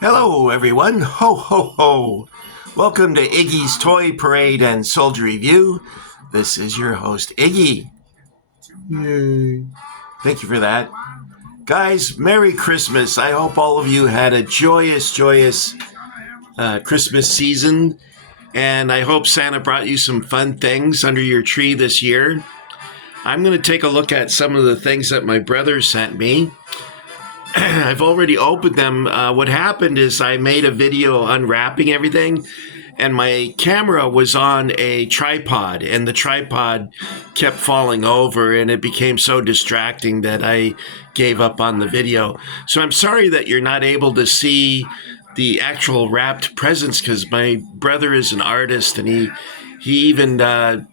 Hello, everyone. Ho, ho, ho. Welcome to Iggy's Toy Parade and Soldier Review. This is your host, Iggy. Yay. Thank you for that. Guys, Merry Christmas. I hope all of you had a joyous Christmas season. And I hope Santa brought you some fun things under your tree this year. I'm going to take a look at some of the things that my brother sent me. I've already opened them. What happened is I made a video unwrapping everything, and my camera was on a tripod, and the tripod kept falling over, and it became so distracting that I gave up on the video. So I'm sorry that you're not able to see the actual wrapped presents, because my brother is an artist, and he even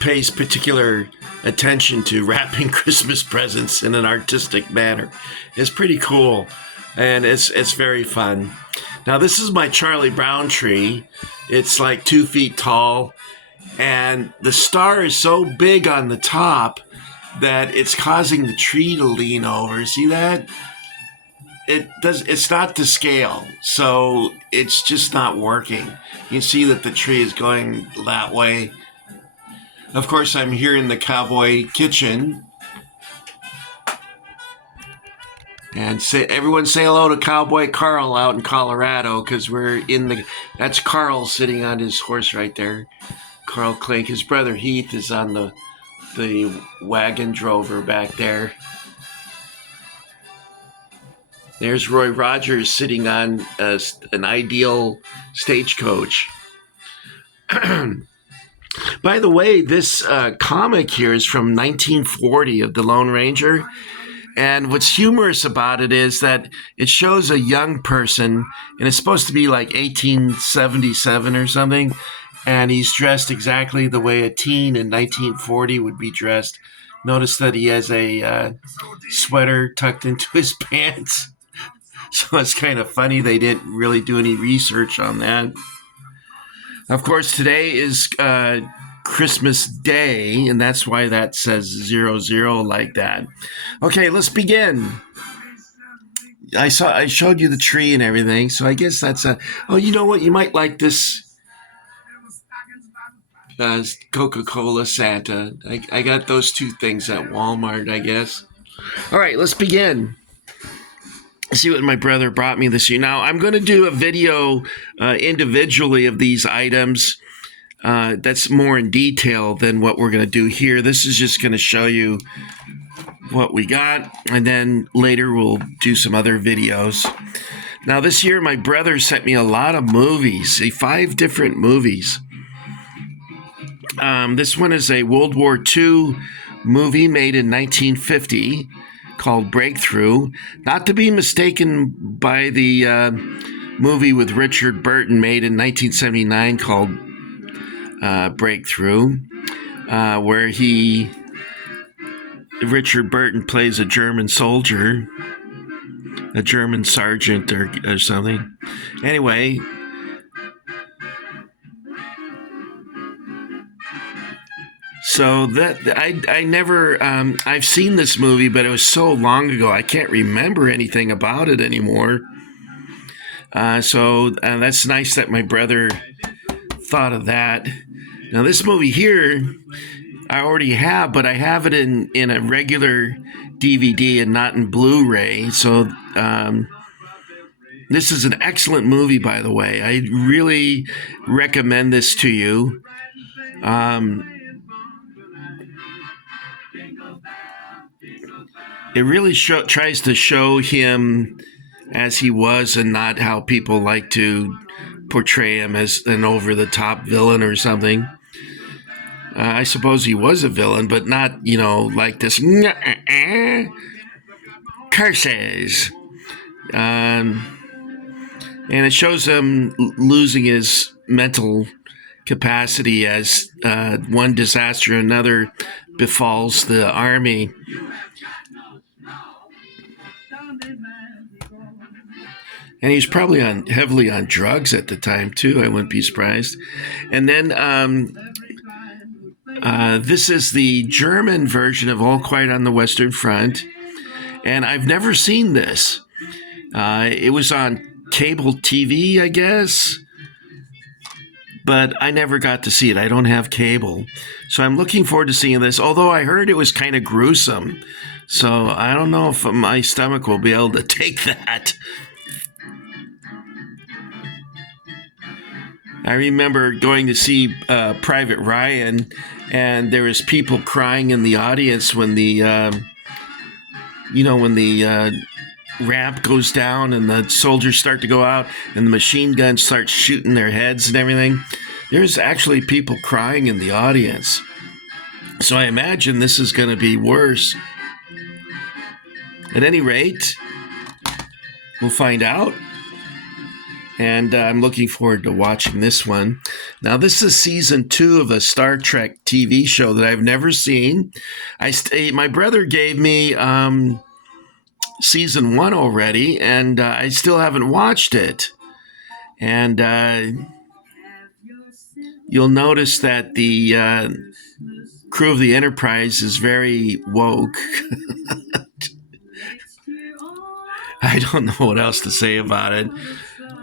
pays particular attention to wrapping Christmas presents in an artistic manner. It's pretty cool, and it's very fun. Now, this is my Charlie Brown tree. It's like 2 feet tall, and the star is so big on the top that it's causing the tree to lean over. See that? It's not to scale, so it's just not working. You see that the tree is going that way. Of course, I'm here in the Cowboy Kitchen. And everyone say hello to Cowboy Carl out in Colorado, because that's Carl sitting on his horse right there. Carl Klink. His brother Heath is on the wagon drover back there. There's Roy Rogers sitting on an ideal stagecoach. By the way, this comic here is from 1940 of the Lone Ranger. And what's humorous about it is that it shows a young person, and it's supposed to be like 1877 or something, and he's dressed exactly the way a teen in 1940 would be dressed. Notice that he has a sweater tucked into his pants. So it's kind of funny they didn't really do any research on that. Of course, today is Christmas Day, and that's why that says 00 like that. Okay, let's begin. I showed you the tree and everything, so I guess that's oh, you know what? You might like this Coca-Cola Santa. I got those two things at Walmart, I guess. All right, let's begin. See what my brother brought me this year. Now, I'm going to do a video individually of these items. That's more in detail than what we're going to do here. This is just going to show you what we got, and then later we'll do some other videos. Now, this year, my brother sent me a lot of movies, 5 different movies. This one is a World War II movie made in 1950 called Breakthrough, not to be mistaken by the movie with Richard Burton made in 1979 called Breakthrough, where Richard Burton plays a German soldier, a German sergeant or something. Anyway, so that I never I've seen this movie, but it was so long ago I can't remember anything about it anymore. So that's nice that my brother thought of that. Now, this movie here, I already have, but I have it in a regular DVD and not in Blu-ray. So this is an excellent movie, by the way. I really recommend this to you. It really tries to show him as he was, and not how people like to portray him as an over-the-top villain or something. I suppose he was a villain, but not, like this curses. And it shows him losing his mental capacity as one disaster or another befalls the army. And he's probably heavily on drugs at the time, too. I wouldn't be surprised. And then this is the German version of All Quiet on the Western Front. And I've never seen this. It was on cable TV, I guess, but I never got to see it. I don't have cable. So I'm looking forward to seeing this, although I heard it was kind of gruesome. So I don't know if my stomach will be able to take that. I remember going to see Private Ryan, and there was people crying in the audience when the ramp goes down and the soldiers start to go out and the machine guns start shooting their heads and everything. There's actually people crying in the audience. So I imagine this is going to be worse. At any rate, we'll find out. And I'm looking forward to watching this one. Now, this is season 2 of a Star Trek TV show that I've never seen. My brother gave me season 1 already, and I still haven't watched it. And you'll notice that the crew of the Enterprise is very woke. I don't know what else to say about it.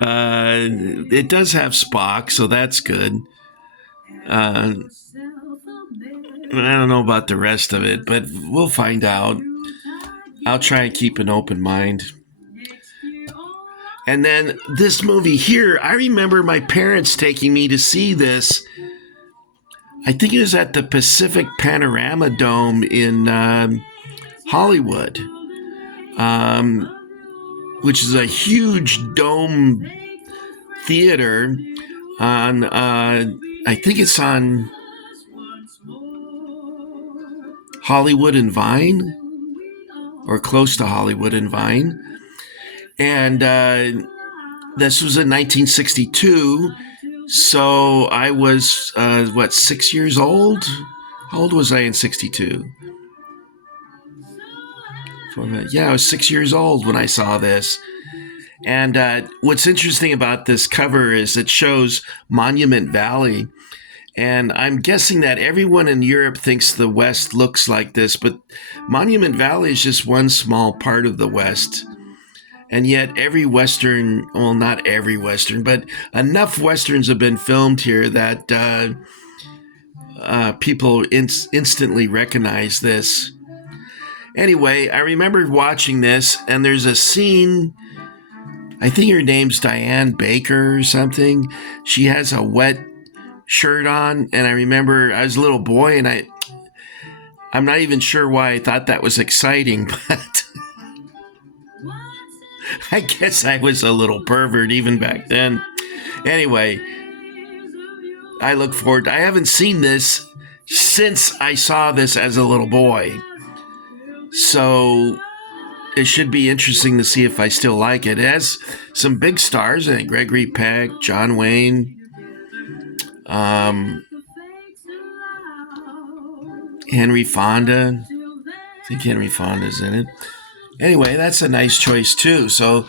It does have Spock, so that's good. I don't know about the rest of it, but we'll find out. I'll try and keep an open mind. And then this movie here, I remember my parents taking me to see this. I think it was at the Pacific Panorama Dome in Hollywood, which is a huge dome theater on, I think it's on Hollywood and Vine, or close to Hollywood and Vine. And this was in 1962, so I was, 6 years old? How old was I in 62? Yeah, I was 6 years old when I saw this. And what's interesting about this cover is it shows Monument Valley. And I'm guessing that everyone in Europe thinks the West looks like this, but Monument Valley is just one small part of the West. And yet every Western, well, not every Western, but enough Westerns have been filmed here that people instantly recognize this. Anyway, I remember watching this, and there's a scene, I think her name's Diane Baker or something. She has a wet shirt on, and I remember I was a little boy, and I'm not even sure why I thought that was exciting, but I guess I was a little pervert even back then. Anyway, I look forward. I haven't seen this since I saw this as a little boy. So it should be interesting to see if I still like it. It has some big stars in it. Gregory Peck, John Wayne, Henry Fonda. I think Henry Fonda's in it. Anyway, that's a nice choice too. So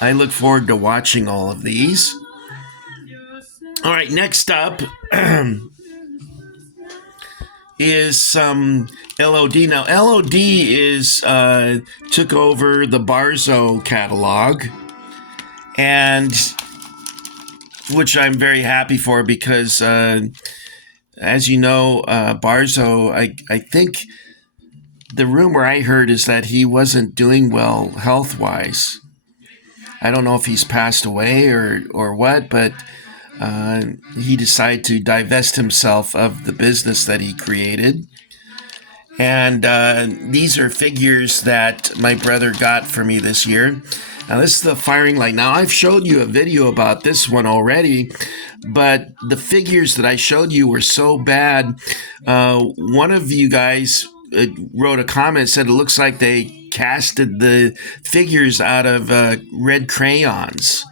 I look forward to watching all of these. All right, next up is some LOD. Now, LOD is took over the Barzo catalog, and which I'm very happy for because, as you know, Barzo, I think the rumor I heard is that he wasn't doing well health-wise. I don't know if he's passed away or what, but he decided to divest himself of the business that he created. And these are figures that my brother got for me this year. Now, this is the firing line. Now, I've showed you a video about this one already, but the figures that I showed you were so bad. One of you guys wrote a comment, said it looks like they casted the figures out of red crayons.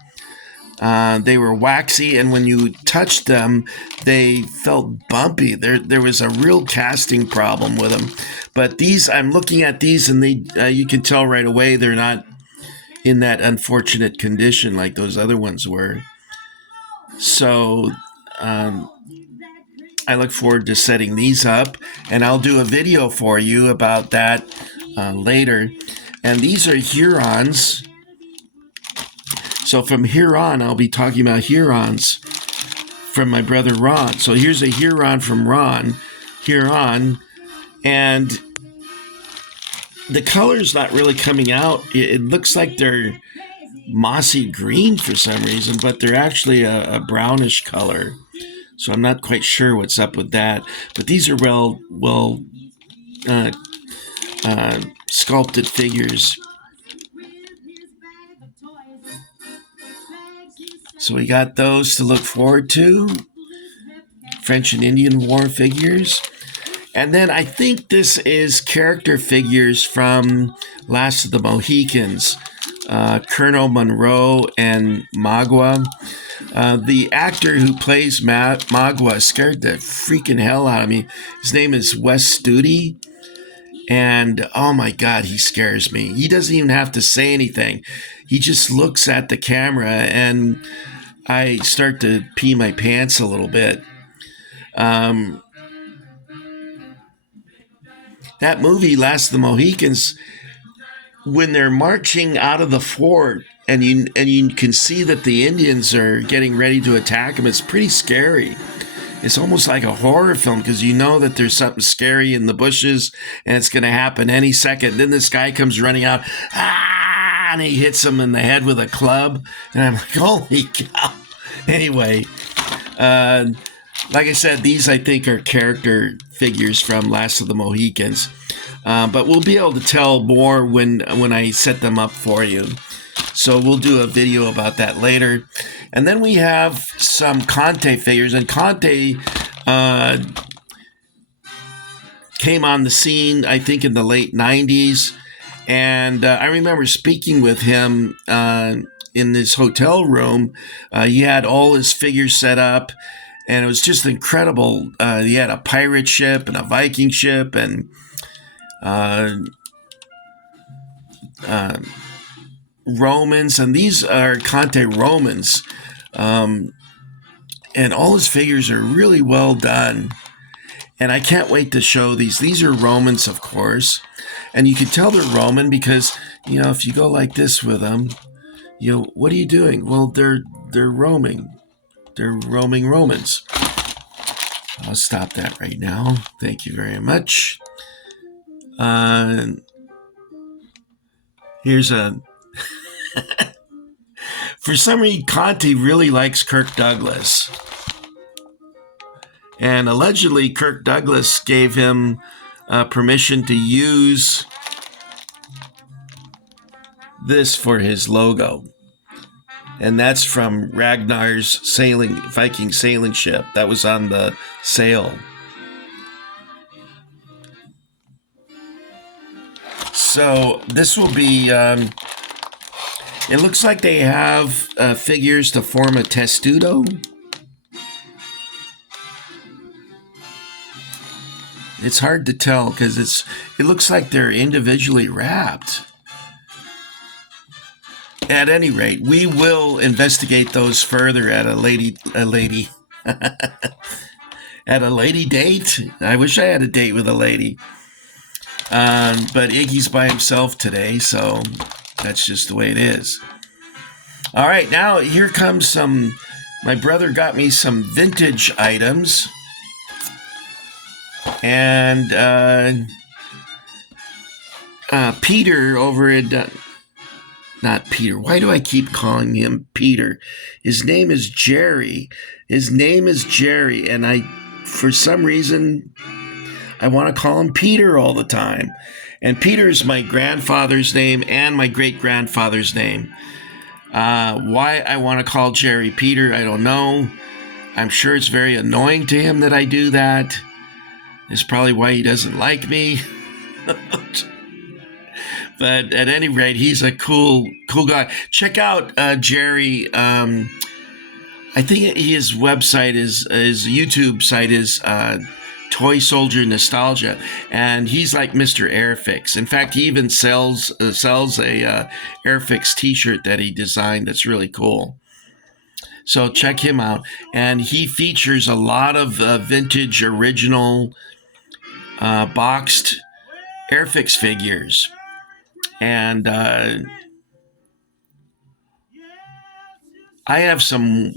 They were waxy, and when you touched them, they felt bumpy. There was a real casting problem with them. But these, I'm looking at these, and you can tell right away they're not in that unfortunate condition like those other ones were. So I look forward to setting these up, and I'll do a video for you about that later. And these are Hurons. So from here on, I'll be talking about Hurons from my brother Ron. So here's a Huron from Ron, Huron, and the color's not really coming out. It looks like they're mossy green for some reason, but they're actually a brownish color. So I'm not quite sure what's up with that. But these are well uh, sculpted figures. So we got those to look forward to. French and Indian War figures. And then I think this is character figures from Last of the Mohicans. Colonel Monroe and Magua. The actor who plays Magua scared the freaking hell out of me. His name is Wes Studi. And oh my God, he scares me. He doesn't even have to say anything. He just looks at the camera and I start to pee my pants a little bit. That movie, Last of the Mohicans, when they're marching out of the fort and you can see that the Indians are getting ready to attack them, it's pretty scary. It's almost like a horror film because you know that there's something scary in the bushes and it's going to happen any second. Then this guy comes running out, and he hits him in the head with a club. And I'm like, holy cow. Anyway, like I said, these I think are character figures from Last of the Mohicans. But we'll be able to tell more when I set them up for you. So we'll do a video about that later. And then we have some Conte figures. And Conte came on the scene, I think, in the late 90s. And I remember speaking with him in his hotel room. He had all his figures set up. And it was just incredible. He had a pirate ship and a Viking ship and Romans, and these are Conte Romans. And all his figures are really well done. And I can't wait to show these. These are Romans, of course. And you can tell they're Roman because, if you go like this with them, what are you doing? Well, they're roaming. They're roaming Romans. I'll stop that right now. Thank you very much. Here's a... For some reason, Conte really likes Kirk Douglas. And allegedly, Kirk Douglas gave him permission to use this for his logo. And that's from Ragnar's Viking sailing ship. That was on the sail. So this will be... it looks like they have figures to form a testudo. It's hard to tell because it looks like they're individually wrapped. At any rate, we will investigate those further at a lady at a lady date. I wish I had a date with a lady. But Iggy's by himself today, so that's just the way it is. All right, now here comes my brother got me some vintage items. And Peter over at... not Peter. Why do I keep calling him Peter? His name is Jerry. And for some reason, I want to call him Peter all the time. And Peter is my grandfather's name and my great-grandfather's name. Why I want to call Jerry Peter, I don't know. I'm sure it's very annoying to him that I do that. It's probably why he doesn't like me. But at any rate, he's a cool guy. Check out Jerry. I think his website his YouTube site is Toy Soldier Nostalgia, and he's like Mr. Airfix. In fact, he even sells a Airfix T-shirt that he designed. That's really cool. So check him out, and he features a lot of vintage, original, boxed Airfix figures. And I have some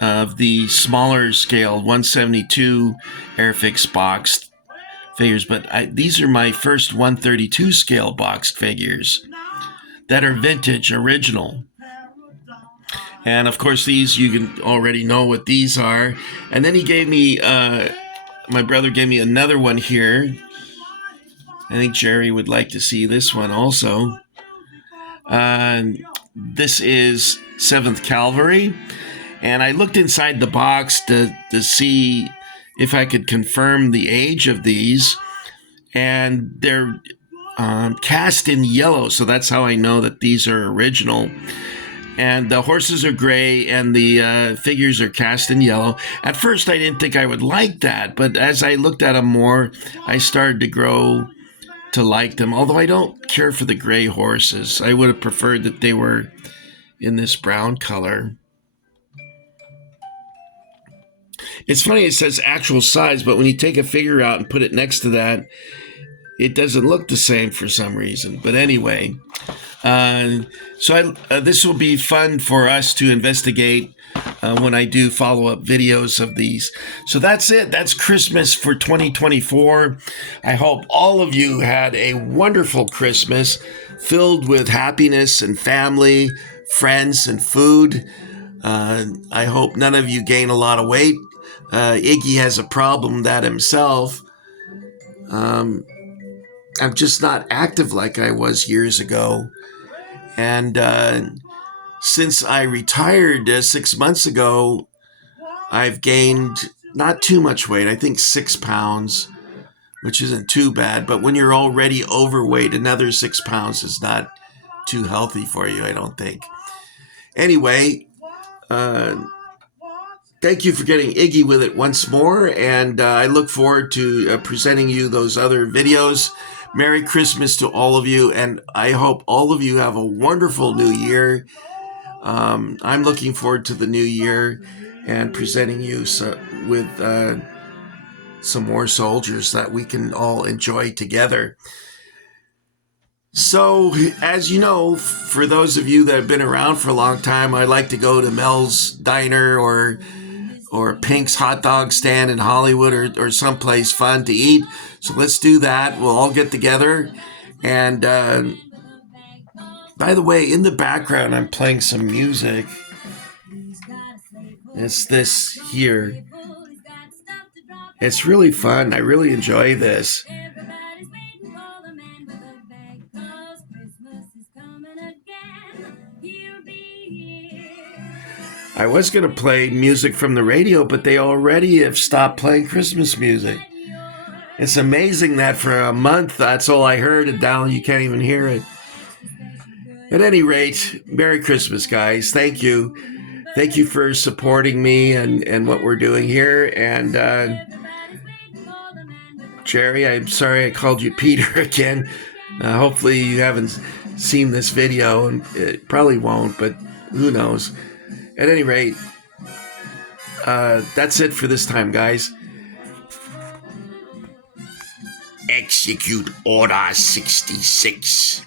of the smaller scale 172 Airfix boxed figures, but these are my first 132 scale boxed figures that are vintage, original. And of course, these you can already know what these are. And then he gave me, my brother gave me another one here. I think Jerry would like to see this one also. This is 7th Cavalry. And I looked inside the box to see if I could confirm the age of these. And they're cast in yellow, so that's how I know that these are original. And the horses are gray and the figures are cast in yellow. At first, I didn't think I would like that, but as I looked at them more, I started to grow to like them, although I don't care for the gray horses. I would have preferred that they were in this brown color. It's funny, it says actual size, but when you take a figure out and put it next to that, it doesn't look the same for some reason. But anyway, this will be fun for us to investigate when I do follow-up videos of these. So that's it. That's Christmas for 2024. I hope all of you had a wonderful Christmas filled with happiness and family, friends, and food. I hope none of you gain a lot of weight. Iggy has a problem that himself. I'm just not active like I was years ago. And since I retired 6 months ago, I've gained not too much weight. I think 6 pounds, which isn't too bad. But when you're already overweight, another 6 pounds is not too healthy for you, I don't think. Anyway, thank you for getting Iggy with it once more. And I look forward to presenting you those other videos. Merry Christmas to all of you, and I hope all of you have a wonderful new year. I'm looking forward to the new year and presenting you with some more soldiers that we can all enjoy together. So, as you know, for those of you that have been around for a long time, I like to go to Mel's Diner or Pink's hot dog stand in Hollywood or someplace fun to eat. So let's do that. We'll all get together. And by the way, in the background, I'm playing some music. It's this here. It's really fun. I really enjoy this. I was going to play music from the radio, but they already have stopped playing Christmas music. It's amazing that for a month, that's all I heard, and now you can't even hear it. At any rate, Merry Christmas, guys. Thank you. Thank you for supporting me and what we're doing here. And Jerry, I'm sorry I called you Peter again. Hopefully you haven't seen this video, and it probably won't, but who knows. At any rate, that's it for this time, guys. Execute Order 66.